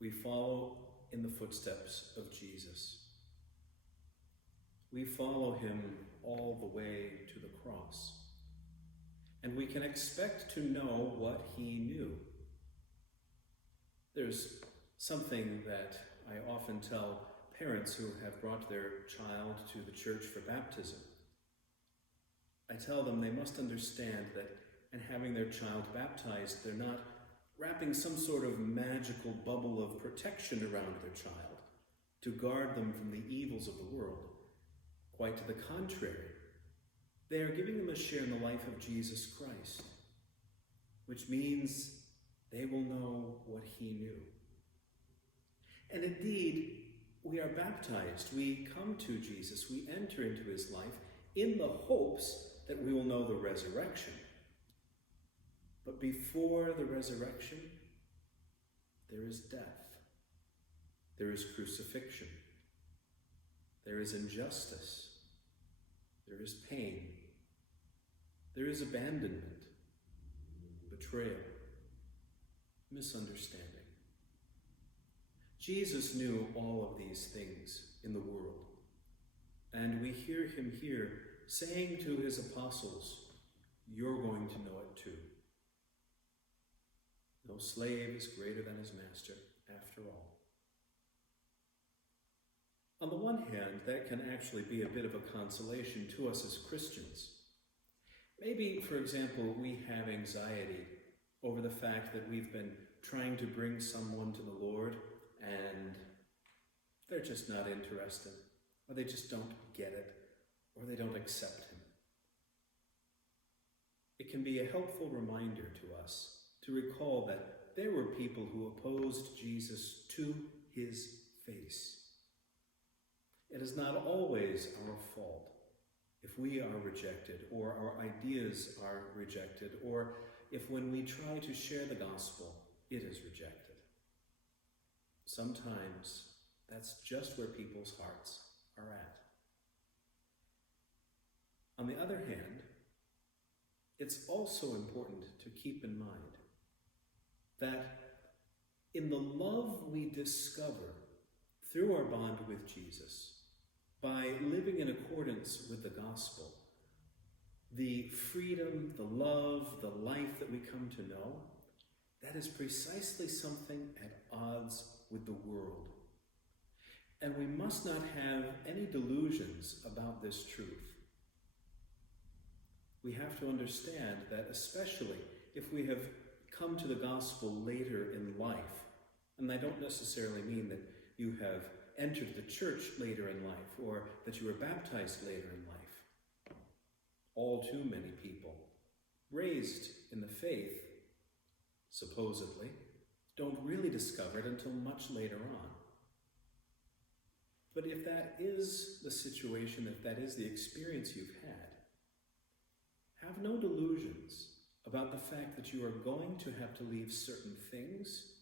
we follow in the footsteps of Jesus. We follow him all the way to the cross. And we can expect to know what he knew. There's something that I often tell parents who have brought their child to the church for baptism. I tell them they must understand that in having their child baptized, they're not wrapping some sort of magical bubble of protection around their child to guard them from the evils of the world. Quite to the contrary, they are giving them a share in the life of Jesus Christ, which means they will know what he knew. And indeed, we are baptized. We come to Jesus. We enter into his life in the hopes that we will know the resurrection. But before the resurrection, there is death. There is crucifixion. There is injustice. There is pain. There is abandonment, betrayal, misunderstanding. Jesus knew all of these things in the world, and we hear him here saying to his apostles, "You're going to know it too." No slave is greater than his master, after all. On the one hand, that can actually be a bit of a consolation to us as Christians. Maybe, for example, we have anxiety over the fact that we've been trying to bring someone to the Lord and they're just not interested, or they just don't get it, or they don't accept him. It can be a helpful reminder to us to recall that there were people who opposed Jesus to his face. It is not always our fault if we are rejected, or our ideas are rejected, or if when we try to share the gospel, it is rejected. Sometimes that's just where people's hearts are at. On the other hand, it's also important to keep in mind that in the love we discover through our bond with Jesus, by living in accordance with the gospel, the freedom, the love, the life that we come to know, that is precisely something at odds with the world. And we must not have any delusions about this truth. We have to understand that, especially if we have come to the gospel later in life, and I don't necessarily mean that you have entered the church later in life, or that you were baptized later in life. All too many people, raised in the faith, supposedly, don't really discover it until much later on. But if that is the situation, if that is the experience you've had, have no delusions about the fact that you are going to have to leave certain things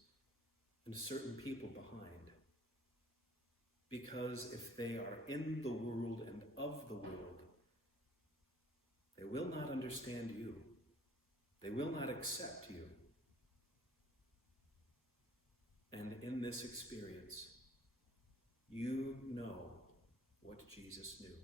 and certain people behind. Because if they are in the world and of the world, they will not understand you. They will not accept you. And in this experience, you know what Jesus knew.